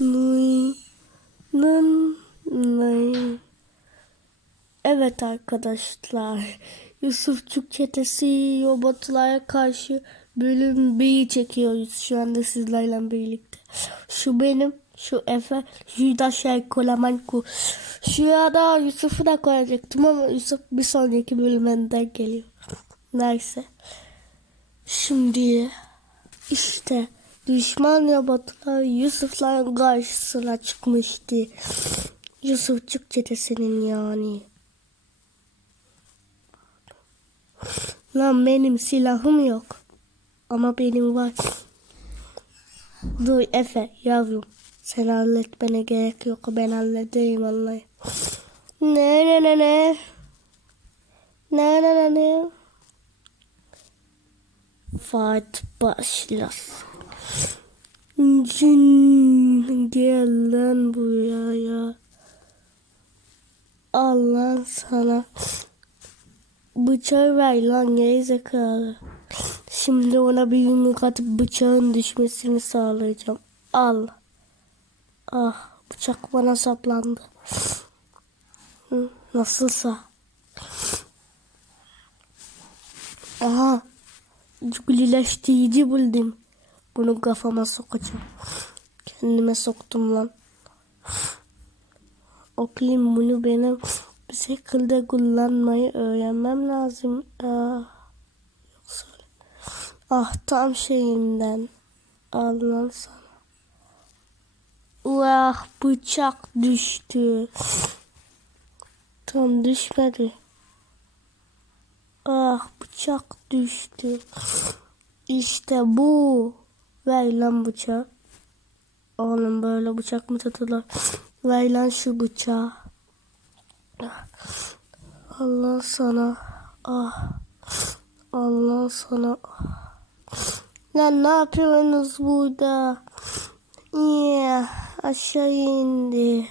Nıy, nın, nıy. Evet arkadaşlar. Yusufçuk çetesi robotlara karşı bölüm B'yi çekiyoruz şu anda sizlerle birlikte. Şu benim, şu Efe, şu da şey Kolamanku. Şuraya da Yusuf'u da koyacaktım ama Yusuf bir sonraki bölümünden geliyor. Neyse. Şimdi işte düşman robotlar Yusuf'ların karşısına çıkmıştı. Yusufçuk çetesinin yani. Lan benim silahım yok. Ama benim var. Dur Efe yavrum. Sen halletmene gerek yok. Ben halledeyim vallahi. Ne ne ne ne. Ne ne ne ne. Fight başlasın. Cin gel lan buraya ya. Al lan sana. Bıçağı ver lan gerizekalı. Şimdi ona bir yumruk atıp bıçağın düşmesini sağlayacağım. Al. Ah bıçak bana saplandı. Nasılsa. Aha. Cugüleştirici buldum. Bunu kafama sokacağım. Kendime soktum lan. Oklayayım bunu benim bir şekilde kullanmayı öğrenmem lazım. Ah, yoksa ah tam şeyinden. Al lan sana. Vah bıçak düştü. Tam düşmedi. Ah bıçak düştü. İşte bu. Ver lan bıçağı. Oğlum böyle bıçak mı tutulur? Ver lan şu bıçağı. Allah sana. Ah. Allah sana. Lan ne yapıyorsunuz burada? Yeah, aşağı indi.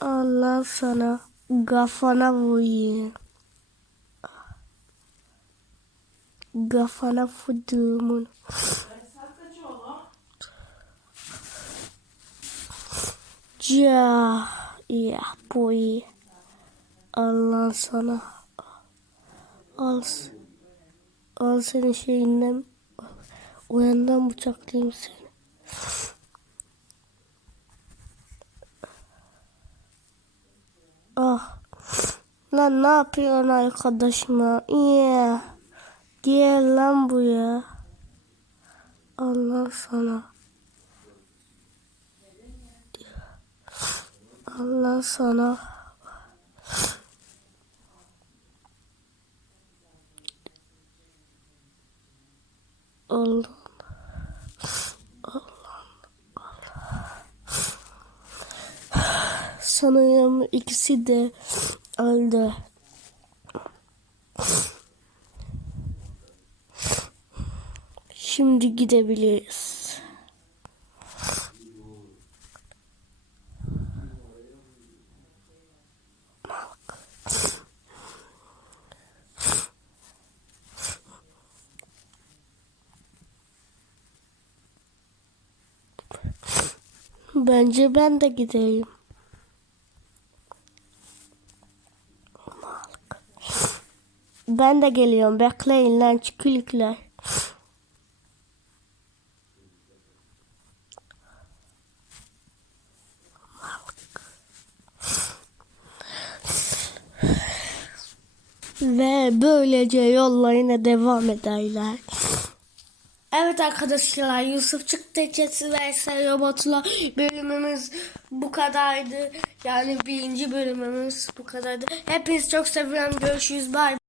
Allah sana. Kafana vurayım. Kafana vurduğumun. Ja, ya boy. Allah sana. Al. Al senin şeyinden. O yandan bıçaklayayım seni. Ah. Lan ne yapıyorsun arkadaşıma? Yeah. Gel lan buraya. Allah sana. Allah sana. Allah. Sanırım ikisi de öldü. Şimdi gidebiliriz. Bence ben de gideyim. Ben de geliyorum. Bekleyin lan çükülükler. Ve böylece yollarına devam ederler. Evet arkadaşlar Yusuf çıktı keçi ve robotla bölümümüz bu kadardı. Yani birinci bölümümüz bu kadardı. Hepinizi çok seviyorum. Görüşürüz. Bye.